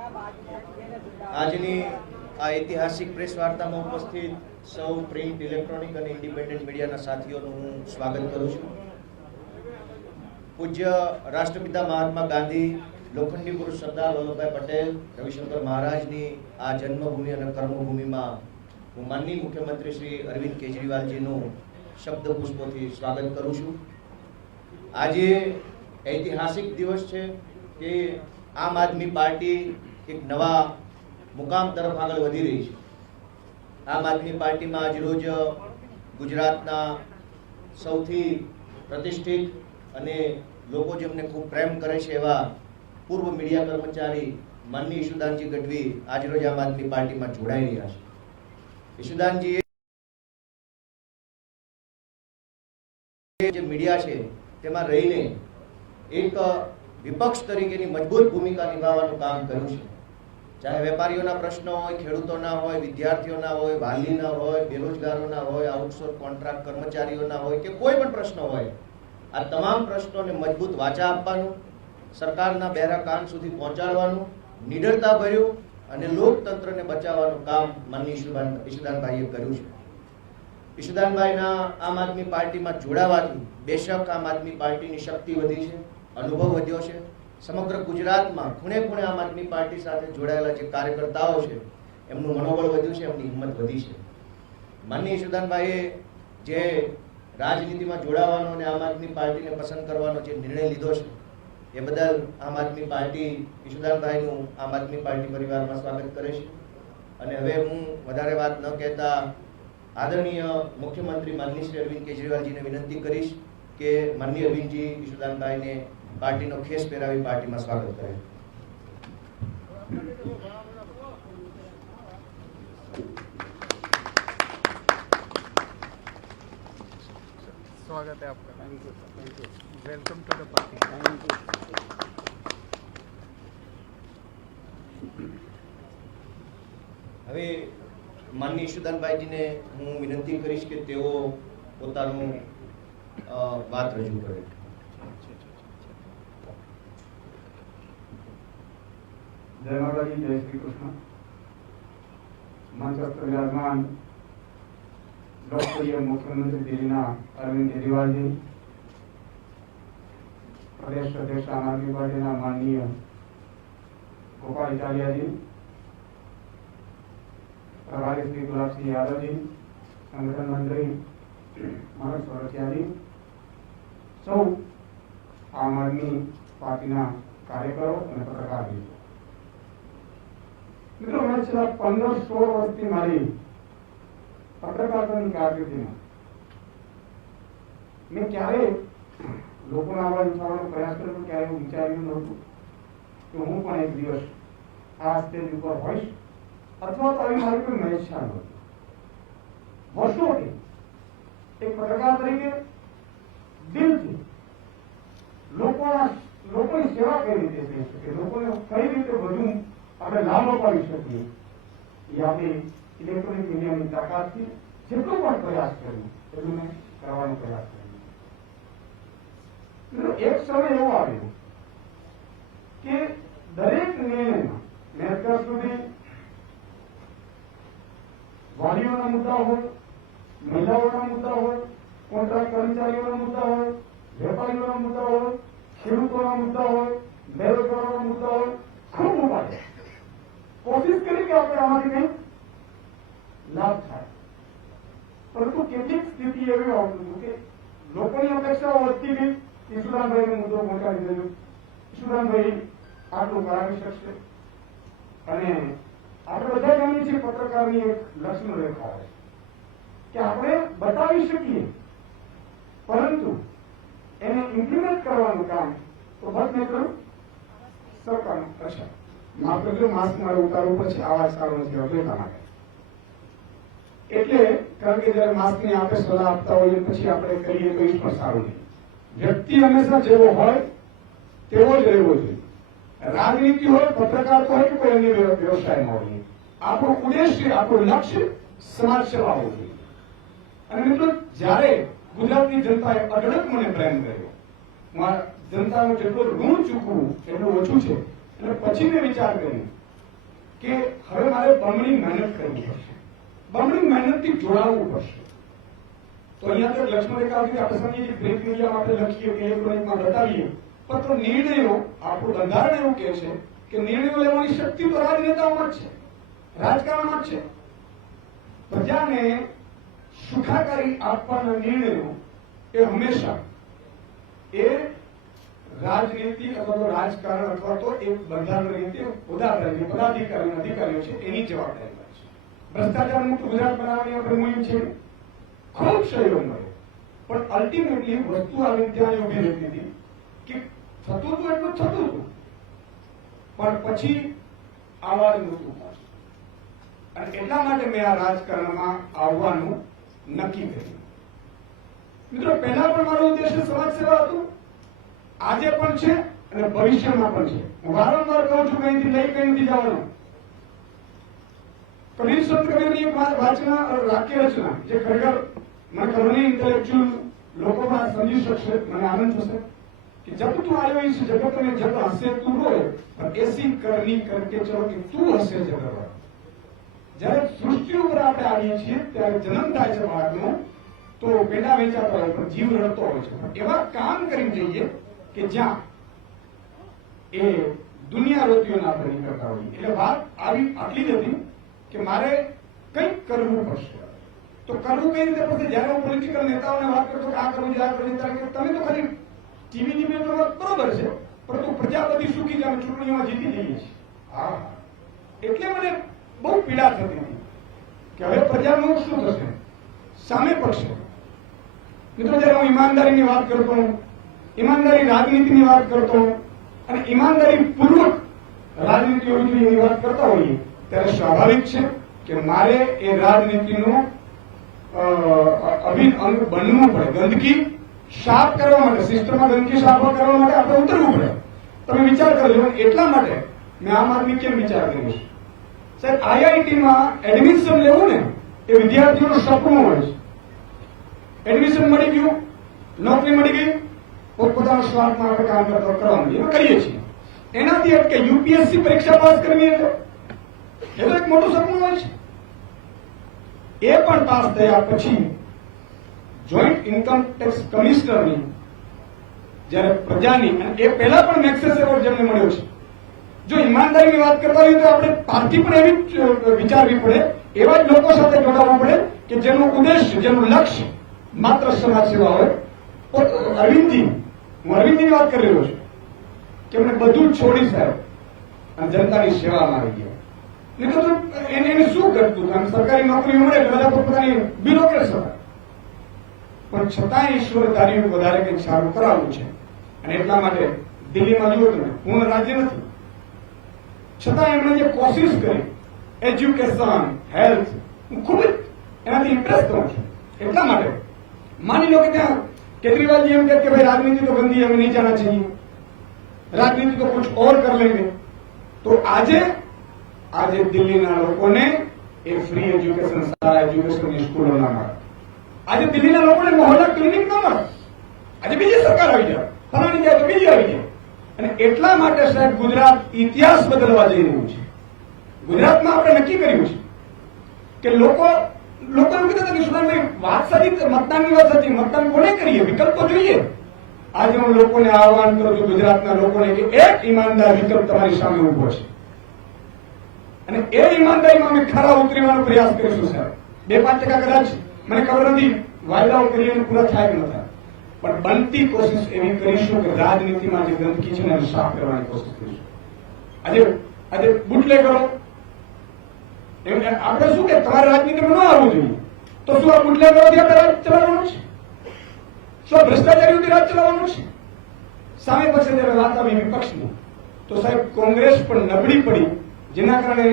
આજની આ ઐતિહાસિક પ્રેસ વાર્તામાં ઉપસ્થિત સૌ પ્રિન્ટ, ઇલેક્ટ્રોનિક અને ઇન્ડિપેન્ડન્ટ મીડિયાના સાથીઓનું હું સ્વાગત કરું છું. પૂજ્ય રાષ્ટ્રપિતા મહાત્મા ગાંધી, લોખંડી પુરુષ સરદાર વલ્લભભાઈ પટેલ, રવિશંકર મહારાજની આ જન્મભૂમિ અને કર્મભૂમિમાં હું માનનીય મુખ્યમંત્રી શ્રી અરવિંદ કેજરીવાલજીનું શબ્દ પુષ્પોથી સ્વાગત કરું છું. આજે ઐતિહાસિક દિવસ છે કે આમ આદમી પાર્ટી એક નવા મુકામ તરફ આગળ વધી રહી છે. આમ આદમી પાર્ટીમાં આજરોજ ગુજરાતના સૌથી પ્રતિષ્ઠિત અને લોકો જેમને ખૂબ પ્રેમ કરે છે એવા પૂર્વ મીડિયા કર્મચારી માનનીય ઈશુદાનજી ગઢવી આજરોજ આમ આદમી પાર્ટીમાં જોડાઈ રહ્યા છે. ઈશુદાનજી જે મીડિયા છે તેમાં રહીને એક વિપક્ષ તરીકેની મજબૂત ભૂમિકા નિભાવવાનું કામ કર્યું છે. ચાહે વેપારીઓના પ્રશ્નો હોય, ખેડૂતોના હોય, વિદ્યાર્થીઓના હોય, વાલીના હોય, બેરોજગારોના હોય, આઉટસોર્સ કોન્ટ્રાક્ટ કર્મચારીઓના હોય કે કોઈ પણ પ્રશ્નો હોય, આ તમામ પ્રશ્નોને મજબૂત વાચા આપવાનું, સરકારના બહેરા કાન સુધી પહોંચાડવાનું, નિડરતા ભર્યું અને લોકતંત્રને બચાવવાનું કામ માનનીય ઈશુદાનભાઈએ કર્યું છે. ઈશુદાનભાઈના આમ આદમી પાર્ટીમાં જોડાવાથી બેશક આમ આદમી પાર્ટીની શક્તિ વધી છે, અનુભવ વધ્યો છે. સમગ્ર ગુજરાતમાં ખૂણે ખૂણે આમ આદમી પાર્ટી સાથે જોડાયેલા જે કાર્યકર્તાઓ છે એમનું મનોબળ વધ્યું છે, એમની હિંમત વધી છે. માનનીય ઈશુદાનભાઈએ જે રાજનીતિમાં જોડાવાનો અને આમ આદમી પાર્ટીને પસંદ કરવાનો જે નિર્ણય લીધો છે એ બદલ આમ આદમી પાર્ટી ઈશુદાનભાઈનું આમ આદમી પાર્ટી પરિવારમાં સ્વાગત કરે છે. અને હવે હું વધારે વાત ન કહેતા આદરણીય મુખ્યમંત્રી માનનીય શ્રી અરવિંદ કેજરીવાલજીને વિનંતી કરીશ કે માનનીય અરવિંદજી ઈશુદાનભાઈને પાર્ટીનો ખેસ પહેરાવી પાર્ટીમાં સ્વાગત કરે. स्वागत है आपका. Thank you. Welcome to the party. Thank you. હવે માનનીય ઈશુદાનભાઈજીને હું વિનંતી કરીશ કે તેઓ પોતાનું વાત રજૂ કરે. जय माता दी, जय श्री कृष्ण. मंच पर विराजमान लोकप्रिय मुख्यमंत्री दिल्लीना अरविंद केजरीवालजी, प्रदेश अध्यक्ष आम आदमी पार्टीना माननीय गोपाल इटालियाजी, प्रभारी श्री गुलाबसिंह यादवजी, संगठन मंत्री मनोज सोरठियाजी, सौ आम आदमी पार्टीना कार्यकरो અને પત્રકાર મિત્રો, મેં છેલ્લા 15-16 વર્ષથી મારી પત્રકારની કારકિર્દીમાં મેં ક્યારે લોકોના અવાજ ઉઠાવવાનો પ્રયાસ કર્યો, ક્યારે એવું વિચાર્યું નહોતું કે હું પણ એક દિવસ આ સ્ટેજ ઉપર હોઈશ, અથવા તો આવી મારી કોઈ ઈચ્છા નહોતી. વર્ષોથી એક પત્રકાર તરીકે દિલથી લોકોની સેવા કઈ રીતે થઈ શકે, લોકોને કઈ રીતે વધુ આપણે લાભ અપાવી શકીએ, એ આપણી ઇલેક્ટ્રોનિક મીડિયાની તાકાતથી જેટલો પણ પ્રયાસ કર્યો એટલું મેં કરવાનો પ્રયાસ કર્યો. એક સમય એવો આવ્યો કે દરેક નિર્ણયમાં મેં અત્યાર સુધી વાલીઓના મુદ્દા હોય, મહિલાઓના મુદ્દા હોય, કોન્ટ્રાક્ટ કર્મચારીઓના મુદ્દા હોય, વેપારીઓના મુદ્દા હોય, ખેડૂતોના મુદ્દા હોય, બેરોજગારોના મુદ્દા હોય, ખૂબ ઉપાડ્યા. કોશિશ કરી કે આપણે આમાંથી કંઈક લાભ થાય, પરંતુ કેટલીક સ્થિતિ એવી આવતું હતું કે લોકોની અપેક્ષાઓ વધતી ગઈ. ઈશુદાનભાઈનો મુદ્દો પહોંચાડી દેજો, ઈશુદાનભાઈ આટલું કરાવી શકશે. અને આપણે બધા જાણીએ છીએ પત્રકારની એક લક્ષ્મણ રેખા હોય કે આપણે બતાવી શકીએ, પરંતુ એને ઇમ્પ્લિમેન્ટ કરવાનું કામ તો બસ મેં કર્યું સરકારનું પ્રેશર. માફ કરજો, માસ્ક મારે ઉતારવું પછી આવાજ સારો નથી આવતો એટલા માટે. એટલે કારણ કે જયારે માસ્કની આપણે સલાહ આપતા હોઈએ પછી આપણે કરીએ તો એ પણ સારું નહીં. વ્યક્તિ હંમેશા જેવો હોય તેવો જ રહેવો જોઈએ. રાજનીતિ હોય, પત્રકાર હોય કે કોઈ અન્ય વ્યવસાયમાં હોય, આપણું ઉદ્દેશ્ય, આપણું લક્ષ્ય સમાજ સેવા હોવું જોઈએ. અને મિત્રો, જયારે ગુજરાતની જનતાએ અઢળક મને પ્રેમ કર્યો, જનતાનું જેટલું ઋણ ચૂકવું એટલું ઓછું છે, એટલે પછી મેં વિચાર કર્યો કે હવે મારે બમણી મહેનત કરવી પડશે, બમણી મહેનતથી જોડાવવું પડશે. તો અહીંયા તો લક્ષ્મણ રેખા સુધી આપણે સમજીએ પ્રિન્ટ મીડિયામાં આપણે લખીએ કે ઇલેક્ટ્રોનિકમાં બતાવીએ, પણ તો નિર્ણયો આપણું બંધારણ એવું કહે છે કે નિર્ણયો લેવાની શક્તિ તો રાજનેતાઓમાં જ છે, રાજકારણમાં જ છે. પ્રજાને સુખાકારી આપવાના નિર્ણયો એ હંમેશા એ રાજનીતિ અથવા તો રાજકારણ અથવા તો એક બંધારણ રીતે હોદ્દા તરીકે પદાધિકારીઓ અધિકારીઓ છે એની જવાબદારી હોય છે. ભ્રષ્ટાચાર મુક્ત ગુજરાત બનાવવાની આપણે મુહિમ છે, ખૂબ સહયોગ મળ્યો, પણ અલ્ટિમેટલી વસ્તુ આવીને ત્યાં ઉભી રહેતી હતી કે થતું હતું એટલું થતું હતું, પણ પછી આવાજ નહોતું પાછું. અને એટલા માટે મેં આ રાજકારણમાં આવવાનું નક્કી કર્યું. મિત્રો, પહેલા પણ મારો ઉદ્દેશ્ય સમાજ સેવા હતું, આજે પણ છે અને ભવિષ્યમાં પણ છે. હું વારંવાર કહું છું કે અહીંથી લઈ કઈ નથી જવાનું. કબીર સંત કબીરની એક વાચના વાક્ય રચના જે ખરેખર મને ખબર નહીં ઇન્ટેલેક્ચ્યુઅલ લોકો પણ સમજી શકશે, મને આનંદ થશે कि जब तू आयो इस जगत में जब हंसे तू रोए और ऐसी करनी करके चलो कि तू हंसे जगत. जયારે સૃષ્ટિ ઉપર આપણે આવીએ છીએ ત્યારે જન્મ થાય છે બાળકનો, તો પેડા વેચાતો હોય પણ જીવ રડતો હોય છે. એવા કામ કરીને જઈએ કે જ્યાં એ દુનિયા રોતીઓના આપણે નીકળતા હોઈએ. એટલે વાત આવી આટલી જ હતી કે મારે કંઈક કરવું પડશે. તો કરવું કઈ રીતે પડશે? જયારે હું પોલિટિકલ નેતાઓને વાત કરતો કે આ કરવું છે, આ કરવું છે, ત્યારે તમે તો ખાલી ટીવીની મેટરમાં બરોબર છે, પરંતુ પ્રજા બધી સુખી છે, અમે ચૂંટણીમાં જીતી જઈએ છીએ. હા, એટલે મને બહુ પીડા થતી હતી કે હવે પ્રજાનું શું થશે, સામે પડશે. મિત્રો, જયારે હું ઈમાનદારીની વાત કરતો, ઈમાનદારી રાજનીતિની વાત કરતો અને ઈમાનદારી પૂર્વક રાજનીતિ હોવી જોઈએ એની વાત કરતા હોઈએ, ત્યારે સ્વાભાવિક છે કે મારે એ રાજનીતિનો અભિન્ન અંગ બનવું પડે. ગંદકી સાફ કરવા માટે, સિસ્ટમમાં ગંદકી સાફ કરવા માટે આપણે ઉતરવું પડે. તમે વિચાર કરજો. એટલા માટે મેં આમ આદમી કેમ વિચાર કર્યો છે? સાહેબ, આઈઆઈટીમાં એડમિશન લેવું ને એ વિદ્યાર્થીઓનું સપનું હોય છે. એડમિશન મળી ગયું, નોકરી મળી ગઈ, પોતપોતાના સ્વાર્થમાં આપણે કામ કરવા માંડીએ, કરીએ છીએ. એનાથી અટકે યુપીએસસી પરીક્ષા પાસ કરવી એટલે એ તો એક મોટું સપનું હોય છે. એ પણ પાસ થયા પછી જોઈન્ટ ઇન્કમ ટેક્સ કમિશનરની જયારે પ્રજાની, અને એ પહેલા પણ મેક્સેસ એવોર્ડ જેમને મળ્યો છે. જો ઈમાનદારીની વાત કરતા હોઈએ તો આપણે પાર્ટી પણ એવી વિચારવી પડે, એવા જ લોકો સાથે જોડાવવું પડે કે જેનું ઉદ્દેશ્ય, જેનું લક્ષ્ય માત્ર સમાજ સેવા હોય. અરવિંદજી, હું અરવિંદજીની વાત કરી રહ્યો છું કે એમને બધું જ છોડી સાહેબ અને જનતાની સેવામાં આવી ગયા. નહીં તો એને શું કરતું હતું? સરકારી નોકરી મળે એટલે બધા પોતાની બ્યુરોક્રેટ્સ હતા, પણ છતાં ઈશ્વર ધાર્યું વધારે કંઈક સારું કરાવવું છે. અને એટલા માટે દિલ્હીમાં જુઓ તમે, પૂર્ણ રાજ્ય નથી, છતાં એમણે જે કોશિશ કરી એજ્યુકેશન, હેલ્થ, હું ખૂબ જ એનાથી ઇમ્પ્રેસ થઉં છું. એટલા માટે માની લો કે ત્યાં કેજરીવાલજી એમ કહે કે ભાઈ રાજનીતિ તો ગંદી, હमें नहीं जाना चाहिए, राजनीति तो कुछ और कर लेंगे. तो આજે દિલ્હીના લોકોને એ ફ્રી એજ્યુકેશન, સારા એજ્યુકેશનની સ્કૂલો ના મળે. આજે દિલ્હીના લોકોને મોહલ્લા ક્લિનિક ના મળે. આજે બીજી સરકાર આવી જાય, ફલાણી જાય તો બીજી આવી જાય. અને એટલા માટે સાહેબ ગુજરાત ઇતિહાસ બદલવા જઈ રહ્યું છે. ગુજરાતમાં આપણે નક્કી કર્યું છે કે લોકો એવું કહેતા હતા કે સુદાનભાઈ વાત સાચી, મતદાનની વાત સાચી, મતદાન કોને કરીએ, વિકલ્પો જોઈએ. આજે હું લોકોને આહવાન કરું છું, ગુજરાતના લોકોને, કે એક ઈમાનદાર વિકલ્પ તમારી સામે ઉભો છે અને એ ઈમાનદારીમાં અમે ખરા ઉતરવાનો પ્રયાસ કરીશું સાહેબ. 2-5% કદાચ મને ખબર નથી વાયદાઓ કરીને પૂરા થાય કે ન થાય, પણ બનતી કોશિશ એવી કરીશું કે રાજનીતિમાં જે ગંદકી છે એને સાફ કરવાની કોશિશ કરીશું. આજે બુટલેગરો, આપણે શું કે તમારે રાજનીતિમાં ન આવવું જોઈએ, તો શું આ બુટલેગરોથી આપણે રાજ ચલાવવાનું છે? શું આ ભ્રષ્ટાચારીઓથી રાજ ચલાવવાનું છે? સામે પછી જયારે વાત આવી વિપક્ષની, તો સાહેબ કોંગ્રેસ પણ નબળી પડી, જેના કારણે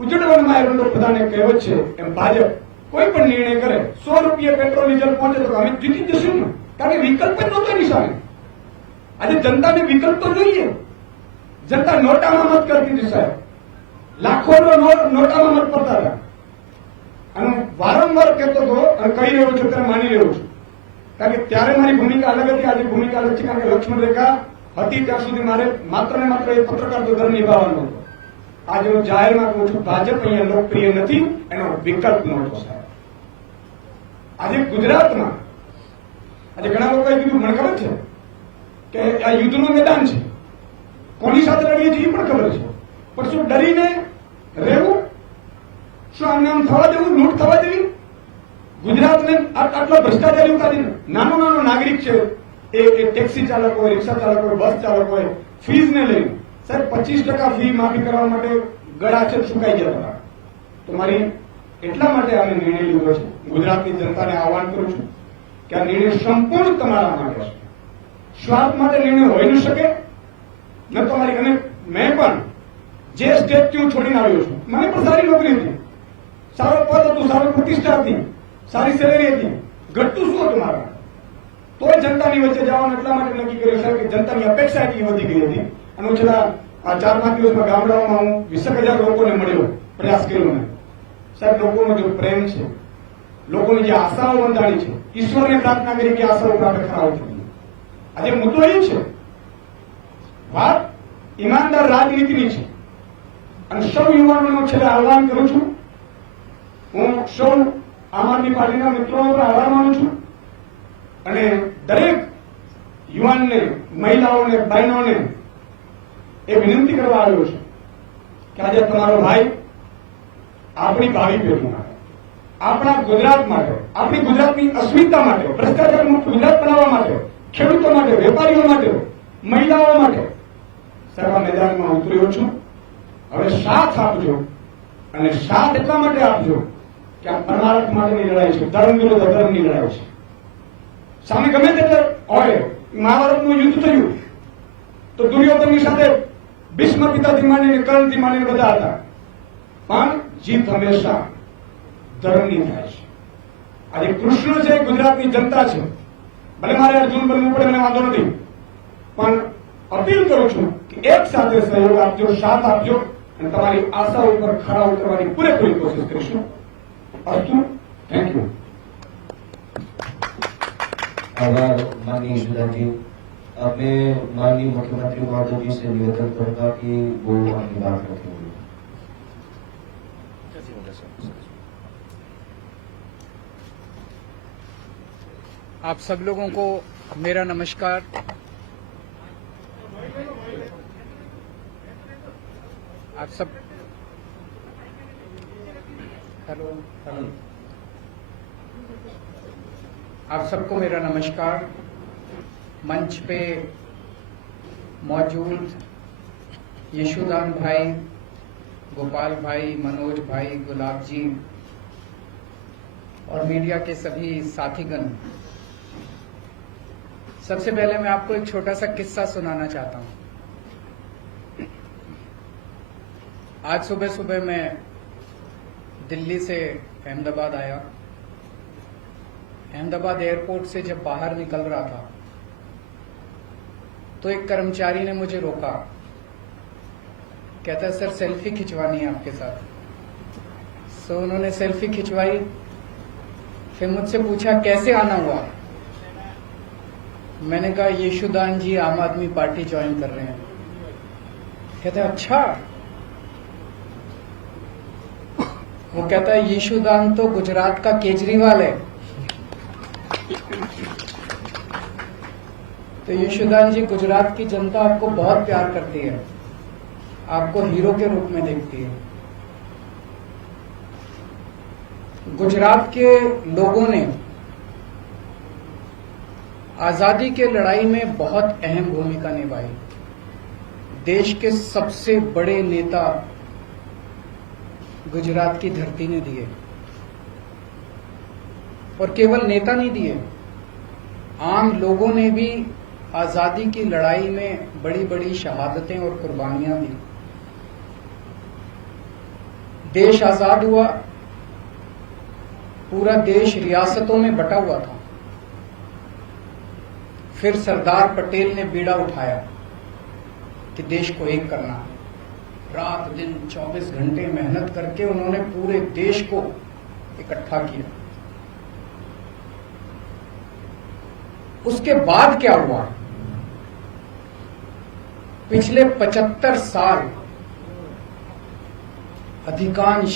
ઉજળવનમાં એરંડો બધાને કહેવત છે એમ ભાજપ કોઈ પણ નિર્ણય કરે, 100 રૂપિયા પેટ્રોલ ડીઝલ પહોંચે તો અમે જીતી જશું ને, કારણ કે વિકલ્પ જ નહોતો એની સામે. આજે જનતાને વિકલ્પ તો જોઈએ. જનતા નોટામાં મત કરતી હતી સાહેબ, લાખોનો નોટામાં મત પડતા હતા. અને વારંવાર કહેતો હતો અને કહી રહ્યો છું, ત્યારે માની રહ્યો છું, કારણ કે ત્યારે મારી ભૂમિકા અલગ હતી, આજે ભૂમિકા અલગ છે. કારણ કે લક્ષ્મણ રેખા હતી ત્યાં સુધી મારે માત્ર ને માત્ર એ પત્રકાર ધર્મ નિભાવવાનો હતો. આજે હું જાહેરમાં કહું છું, ભાજપ અહીંયા લોકપ્રિય નથી, એનો વિકલ્પ નહોતો સાહેબ. આજે ગુજરાતમાં આજે ઘણા લોકોએ કીધું, મને ખબર છે કે આ યુદ્ધનું મેદાન છે, કોની સાથે લડીએ છીએ એ પણ ખબર છે, પણ શું ડરીને રહેવું? શું આમને આમ થવા દેવું? લૂંટ થવા દેવી? ગુજરાતને આટલો ભ્રષ્ટાચારી ઉતારી નાનો નાગરિક છે, એ ટેક્સી ચાલક હોય, રિક્ષા ચાલક હોય, બસ ચાલક હોય, ફીઝને લઈને સાહેબ 25% ફી માફી કરવા માટે ગળા છે સુકાઈ ગયા હતા. તો મારી એટલા માટે આને નિર્ણય લીધો છે. ગુજરાતની જનતાને આહવાન કરું છું કે આ નિર્ણય સંપૂર્ણ તમારા માટે છે. સ્વાર્થ માટે નિર્ણય હોઈ ન શકે ન તમારી. અને મેં પણ જે સ્ટેટથી હું છોડીને આવ્યો છું, મને પણ સારી નોકરી હતી, સારો પદ હતું, સારો પ્રતિષ્ઠા હતી, સારી સેલેરી હતી, ઘટતું શું હતું મારા? તોય જનતાની વચ્ચે જવાનું એટલા માટે નક્કી કર્યું સાહેબ કે જનતાની અપેક્ષા એટલી વધી ગઈ હતી. અને છેલ્લા 4-5 દિવસમાં ગામડાઓમાં હું 20,000 લોકોને મળ્યો, પ્રયાસ કર્યો મેં સાહેબ. લોકોનો જો પ્રેમ છે, લોકોની જે આશાઓ બંધાણી છે, ઈશ્વરને પ્રાર્થના કરી કે આશાઓ આપણે ખરાબ થઈ. આજે મુદ્દો એ છે, વાત ઈમાનદાર રાજનીતિની છે. અને સૌ યુવાનોનું છેલ્લે આહવાન કરું છું, હું સૌ આમ આદમી પાર્ટીના મિત્રોનો પણ આભાર માનું છું. અને દરેક યુવાનને, મહિલાઓને, બહેનોને એ વિનંતી કરવા આવ્યો છે કે આજે તમારો ભાઈ આપણી ભાવિ પેઢી માટે, આપણા ગુજરાત માટે, આપણી ગુજરાતની અસ્મિતા માટે, ભ્રષ્ટાચાર મુક્ત ગુજરાત બનાવવા માટે, ખેડૂતો માટે, વેપારીઓ માટે, મહિલાઓ માટે સાહેબ આ મેદાનમાં ઉતર્યો છું. હવે સાથ આપજો. અને સાથ એટલા માટે આપજો કે આ પરમાર્થ માટેની લડાઈ છે, ધર્મ વિરુદ્ધ અધર્મની લડાઈ છે. સામે ગમે તેટલે હોય, મહાભારતનું યુદ્ધ થયું તો દુર્યોધનની સાથે ભીષ્મ પિતાથી માંડીને કર્ણથી માંડીને બધા હતા, પણ જીત હંમેશા ધર્મની થાય છે. આજે કૃષ્ણ છે, ગુજરાતની જનતા છે. ભલે મારે અર્જુન બનવું પડે, મને વાંધો નથી, પણ અપીલ કરું છું કે એક સાથે સહયોગ આપજો, સાથ આપજો અને તમારી આશાઓ ઉપર ખરા ઉતરવાની પૂરેપૂરી કોશિશ કરીશું. અસ્તુ. Thank you. आभार माननीय ईश्वरदान जी. अब मैं माननीय मुख्यमंत्री महोदय जी से निवेदन करूंगा कि वो अपनी बात रखेंगे. आप सब लोगों को मेरा नमस्कार. आप सब हेलो. आप सबको मेरा नमस्कार. मंच पे मौजूद यशुदान भाई, गोपाल भाई, मनोज भाई, गुलाब जी और मीडिया के सभी साथीगण, सबसे पहले मैं आपको एक छोटा सा किस्सा सुनाना चाहता हूं. आज सुबह सुबह मैं दिल्ली से अहमदाबाद आया. अहमदाबाद एयरपोर्ट से जब बाहर निकल रहा था तो एक कर्मचारी ने मुझे रोका. कहता है सर सेल्फी खिंचवानी है आपके साथ. सो उन्होंने सेल्फी खिंचवाई. फिर मुझसे पूछा कैसे आना हुआ. मैंने कहा यशुदान जी आम आदमी पार्टी ज्वाइन कर रहे हैं. कहता है अच्छा. वो कहता है यशुदान तो गुजरात का केजरीवाल है. तो यशुदान जी, गुजरात की जनता आपको बहुत प्यार करती है, आपको हीरो के रूप में देखती है. गुजरात के लोगों ने आजादी के लड़ाई में बहुत अहम भूमिका निभाई. देश के सबसे बड़े नेता गुजरात की धरती ने दिए. और केवल नेता नहीं दिए, आम लोगों ने भी आजादी की लड़ाई में बड़ी बड़ी शहादतें और कुर्बानियां दी. देश आजाद हुआ, पूरा देश रियासतों में बटा हुआ था. फिर सरदार पटेल ने बीड़ा उठाया कि देश को एक करना है. रात दिन 24 घंटे मेहनत करके उन्होंने पूरे देश को इकट्ठा किया. उसके बाद क्या हुआ? पिछले 75 साल अधिकांश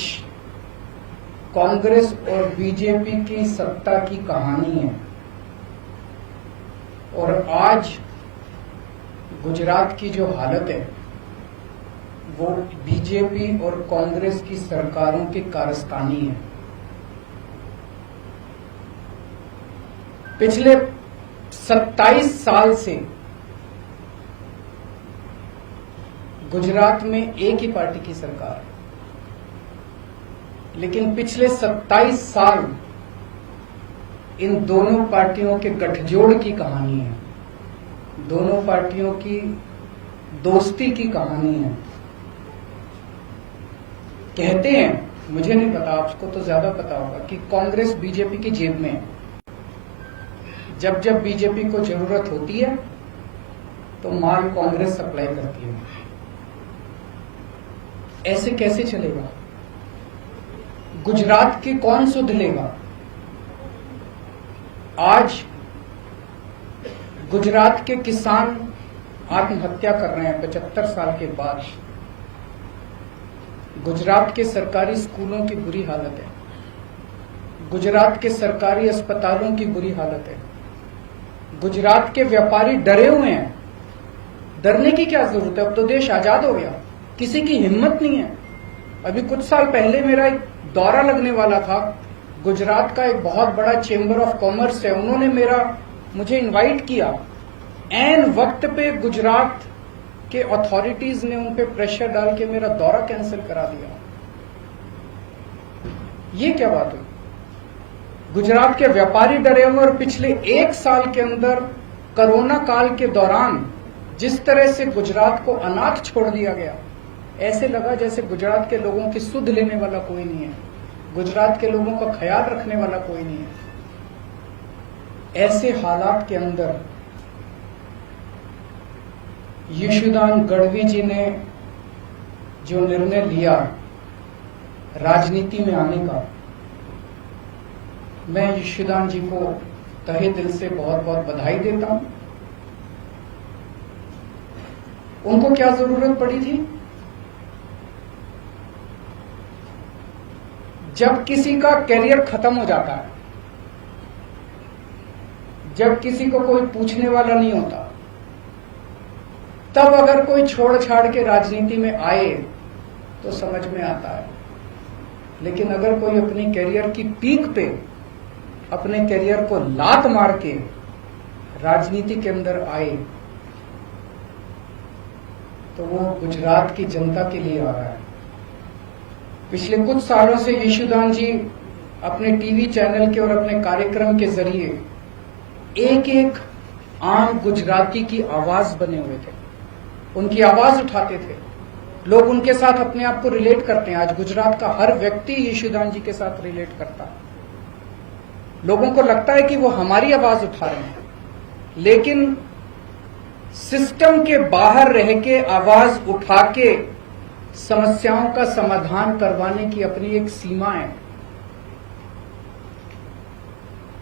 कांग्रेस और बीजेपी की सत्ता की कहानी है। और आज गुजरात की जो हालत है वो बीजेपी और कांग्रेस की सरकारों की कारस्तानी है। पिछले 27 साल से गुजरात में एक ही पार्टी की सरकार है, लेकिन पिछले 27 साल इन दोनों पार्टियों के गठजोड़ की कहानी है, दोनों पार्टियों की दोस्ती की कहानी है। कहते हैं, मुझे नहीं पता, आपको तो ज्यादा पता होगा, कि कांग्रेस बीजेपी की जेब में है। जब जब बीजेपी को जरूरत होती है तो माल कांग्रेस सप्लाई करती है। ऐसे कैसे चलेगा? गुजरात की कौन सुध लेगा? आज गुजरात के किसान आत्महत्या कर रहे हैं 75 साल के बाद। गुजरात के सरकारी स्कूलों की बुरी हालत है, गुजरात के सरकारी अस्पतालों की बुरी हालत है। गुजरात के व्यापारी डरे हुए हैं। डरने की क्या जरूरत है? अब तो देश आजाद हो गया, किसी की हिम्मत नहीं है। अभी कुछ साल पहले मेरा एक दौरा लगने वाला था। गुजरात का एक बहुत बड़ा चेंबर ऑफ कॉमर्स है, उन्होंने मुझे इनवाइट किया। ऐन वक्त पे गुजरात के अथॉरिटीज ने उन पे प्रेशर डाल के मेरा दौरा कैंसिल करा दिया। ये क्या बात हुई? गुजरात के व्यापारी डरे हुए। और पिछले 1 साल के अंदर कोरोना काल के दौरान जिस तरह से गुजरात को अनाथ छोड़ दिया गया, ऐसे लगा जैसे गुजरात के लोगों की सुध लेने वाला कोई नहीं है, गुजरात के लोगों का ख्याल रखने वाला कोई नहीं है। ऐसे हालात के अंदर यशोदान गढ़वी जी ने जो निर्णय लिया राजनीति में आने का, मैं यशोदान जी को तहे दिल से बहुत बहुत बधाई देता हूं। उनको क्या जरूरत पड़ी थी? जब किसी का करियर खत्म हो जाता है, जब किसी को कोई पूछने वाला नहीं होता, तब अगर कोई छोड़ छाड़ के राजनीति में आए तो समझ में आता है। लेकिन अगर कोई अपनी करियर की पीक पे अपने करियर को लात मार के राजनीति के अंदर आए तो वो गुजरात की जनता के लिए आ रहा है। पिछले कुछ सालों से यशोदान जी अपने टीवी चैनल के और अपने कार्यक्रम के जरिए एक एक आम गुजराती की आवाज बने हुए थे, उनकी आवाज उठाते थे। लोग उनके साथ अपने आप को रिलेट करते हैं। आज गुजरात का हर व्यक्ति यशोदान जी के साथ रिलेट करता है। लोगों को लगता है कि वो हमारी आवाज उठा रहे हैं, लेकिन सिस्टम के बाहर रह के आवाज उठा के समस्याओं का समाधान करवाने की अपनी एक सीमा है।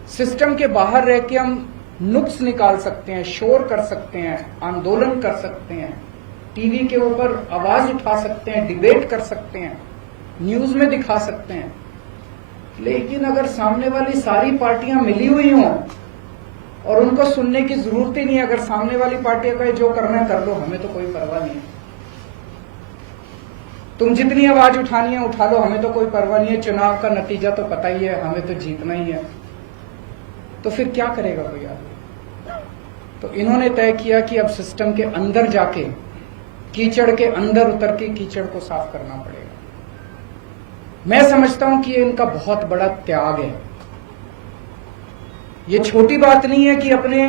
सिस्टम के बाहर रह के हम नुक्स निकाल सकते हैं, शोर कर सकते हैं, आंदोलन कर सकते हैं, टीवी के ऊपर आवाज उठा सकते हैं, डिबेट कर सकते हैं, न्यूज में दिखा सकते हैं। लेकिन अगर सामने वाली सारी पार्टियां मिली हुई हों और उनको सुनने की जरूरत ही नहीं है, अगर सामने वाली पार्टियां कहे जो करना है कर लो, हमें तो कोई परवाह नहीं है, तुम जितनी आवाज उठानी है उठा लो, हमें तो कोई परवाह नहीं है, चुनाव का नतीजा तो पता ही है, हमें तो जीतना ही है, तो फिर क्या करेगा कोई आदमी? तो इन्होंने तय किया कि अब सिस्टम के अंदर जाके, कीचड़ के अंदर उतर के कीचड़ को साफ करना पड़ेगा। मैं समझता हूं कि ये इनका बहुत बड़ा त्याग है। ये छोटी बात नहीं है कि अपने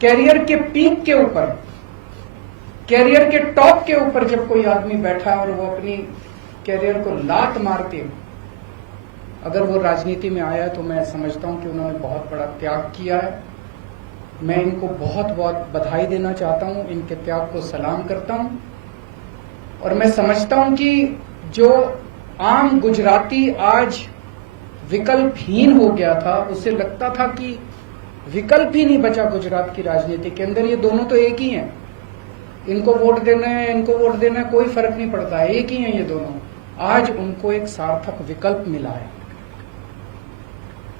कैरियर के पीक के ऊपर, कैरियर के टॉप के ऊपर जब कोई आदमी बैठा और वो अपनी कैरियर को लात मार के अगर वो राजनीति में आया है, तो मैं समझता हूं कि उन्होंने बहुत बड़ा त्याग किया है। मैं इनको बहुत बहुत बधाई देना चाहता हूं, इनके त्याग को सलाम करता हूं। और मैं समझता हूं कि जो आम गुजराती आज विकल्पहीन हो गया था, उसे लगता था कि विकल्प ही नहीं बचा गुजरात की राजनीति के अंदर, ये दोनों तो एक ही हैं, इनको वोट देना है, इनको वोट देना है, कोई फर्क नहीं पड़ता है, एक ही हैं ये दोनों। आज उनको एक सार्थक विकल्प मिला है।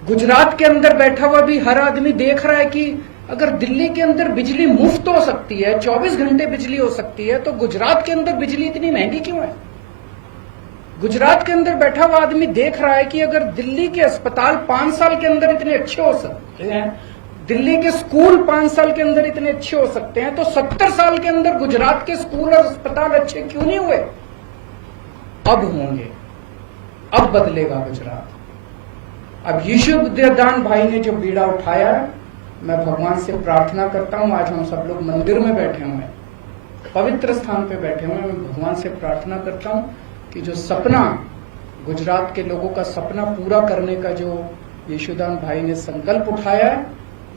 गुजरात के अंदर बैठा हुआ भी हर आदमी देख रहा है कि अगर दिल्ली के अंदर बिजली मुफ्त हो सकती है, 24 घंटे बिजली हो सकती है, तो गुजरात के अंदर बिजली इतनी महंगी क्यों है? गुजरात के अंदर बैठा हुआ आदमी देख रहा है कि अगर दिल्ली के अस्पताल 5 साल के अंदर इतने अच्छे हो सकते हैं, दिल्ली के स्कूल 5 साल के अंदर इतने अच्छे हो सकते हैं, तो 70 साल के अंदर गुजरात के स्कूल और अस्पताल अच्छे क्यों नहीं हुए? अब होंगे, अब बदलेगा गुजरात। अब यशोदान भाई ने जो बीड़ा उठाया है, मैं भगवान से प्रार्थना करता हूं, आज हम सब लोग मंदिर में बैठे हुए हैं, पवित्र स्थान पे बैठे हुए हैं, मैं भगवान से प्रार्थना करता हूं कि जो सपना, गुजरात के लोगों का सपना पूरा करने का जो यशोदान भाई ने संकल्प उठाया है,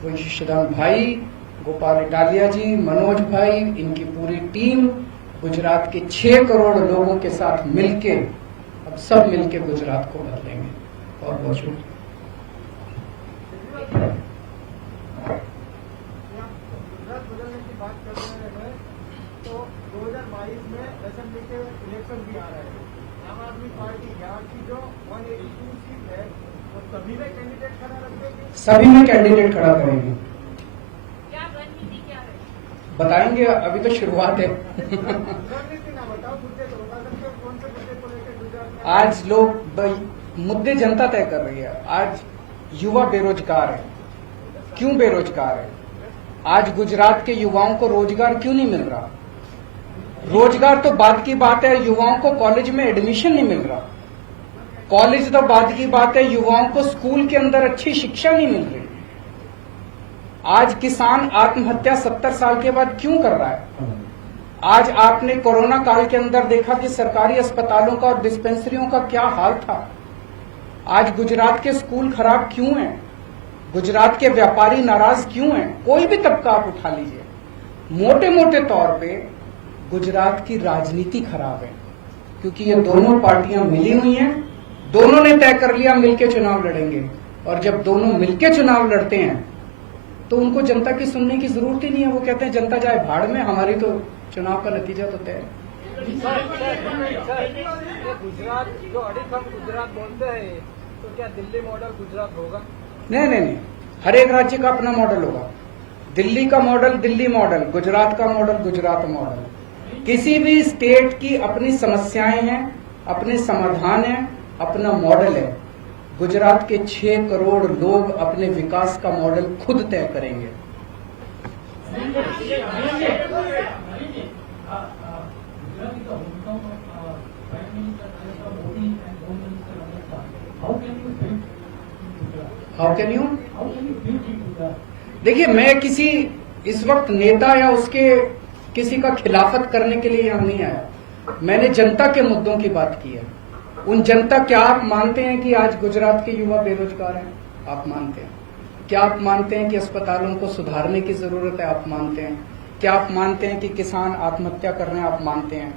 वो यशोदान भाई, गोपाल इटालिया जी, मनोज भाई, इनकी पूरी टीम गुजरात के 6 करोड़ लोगों के साथ मिलके, अब सब मिलके गुजरात को बदलेंगे। और बहुत शुक्रिया। गुजरात बदलने की बात कर रहे हैं, तो 2022 में असेंबली के इलेक्शन भी आ रहे हैं। आम आदमी पार्टी यहाँ की जो 182 सीट है, वो सभी में कैंडिडेट खड़ा रखेगी। सभी में कैंडिडेट खड़ा करेंगे। क्या रणनीति क्या है? बताएंगे, अभी तो शुरुआत है। रणनीति ना बताओ, मुद्दे तो बता सकते हो, कौन से मुद्दे को लेकर गुजरात में आज लोग मुद्दे जनता तय कर रही है। आज युवा बेरोजगार है, क्यों बेरोजगार है? आज गुजरात के युवाओं को रोजगार क्यों नहीं मिल रहा? रोजगार तो बात की बात है, युवाओं को कॉलेज में एडमिशन नहीं मिल रहा। कॉलेज तो बात की बात है, युवाओं को स्कूल के अंदर अच्छी शिक्षा नहीं मिल रही। आज किसान आत्महत्या 70 साल के बाद क्यों कर रहा है? आज आपने कोरोना काल के अंदर देखा कि सरकारी अस्पतालों का और डिस्पेंसरियों का क्या हाल था। आज गुजरात के स्कूल खराब क्यों हैं? गुजरात के व्यापारी नाराज क्यों हैं? कोई भी तबका आप उठा लीजिए, मोटे मोटे तौर पे गुजरात की राजनीति खराब है, क्योंकि ये दोनों पार्टियां मिली हुई हैं, दोनों ने तय कर लिया मिलके चुनाव लड़ेंगे, और जब दोनों मिलके चुनाव लड़ते हैं तो उनको जनता की सुनने की जरूरत ही नहीं है। वो कहते हैं जनता जाए भाड़ में, हमारी तो चुनाव का नतीजा तो तय है। गुजरात जो अड़िखम गुजरात बोलते हैं, तो क्या दिल्ली मॉडल गुजरात होगा? नहीं, हर एक राज्य का अपना मॉडल होगा। दिल्ली का मॉडल दिल्ली मॉडल, गुजरात का मॉडल गुजरात मॉडल। किसी भी स्टेट की अपनी समस्याएं हैं, अपने समाधान हैं, अपना मॉडल है। गुजरात के 6 करोड़ लोग अपने विकास का मॉडल खुद तय करेंगे। How can you? देखिए, मैं किसी इस वक्त नेता या उसके किसी का खिलाफत करने के लिए यहाँ नहीं आया। मैंने जनता के मुद्दों की बात की है। उन जनता, क्या आप मानते हैं कि आज गुजरात के युवा बेरोजगार हैं? आप मानते हैं? क्या आप मानते हैं कि अस्पतालों को सुधारने की जरूरत है? आप मानते हैं? क्या आप मानते हैं कि किसान आत्महत्या कर रहे हैं? आप मानते हैं?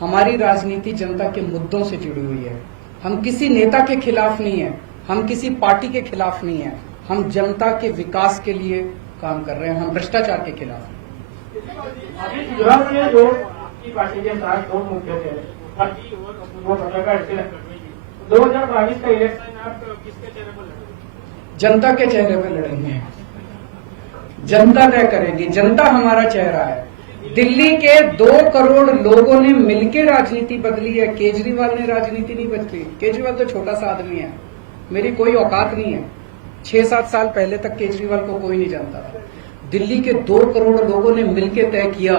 हमारी राजनीति जनता के मुद्दों से जुड़ी हुई है। हम किसी नेता के खिलाफ नहीं है, हम किसी पार्टी के खिलाफ नहीं है, हम जनता के विकास के लिए काम कर रहे हैं, हम भ्रष्टाचार के खिलाफ हैं। अभी गुजरात में जो आपकी पार्टी के साथ 2 मुद्दे थे, वो प्रकार से 2022 का इलेक्शन आप किसके चेहरे पर लड़ेंगे? जनता के चेहरे पे लड़ेंगे। जनता तय करेगी, जनता हमारा चेहरा है। दिल्ली के 2 करोड़ लोगों ने मिलकर राजनीति बदली है, केजरीवाल ने राजनीति नहीं बदली। केजरीवाल तो छोटा सा आदमी है, मेरी कोई औकात नहीं है। 6-7 साल पहले तक केजरीवाल को कोई नहीं जानता था। दिल्ली के 2 करोड़ लोगों ने मिलकर तय किया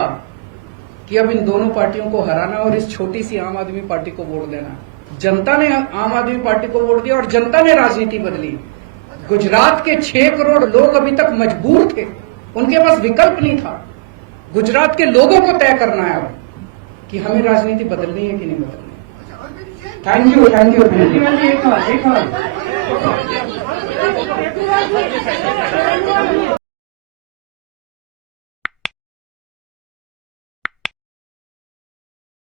कि अब इन दोनों पार्टियों को हराना और इस छोटी सी आम आदमी पार्टी को वोट देना। जनता ने आम आदमी पार्टी को वोट दिया और जनता ने राजनीति बदली। गुजरात के 6 करोड़ लोग अभी तक मजबूर थे, उनके पास विकल्प नहीं था। गुजरात के लोगों को तय करना है अब कि हमें राजनीति बदलनी है कि नहीं बदलनी। Thank you, thank you, thank you.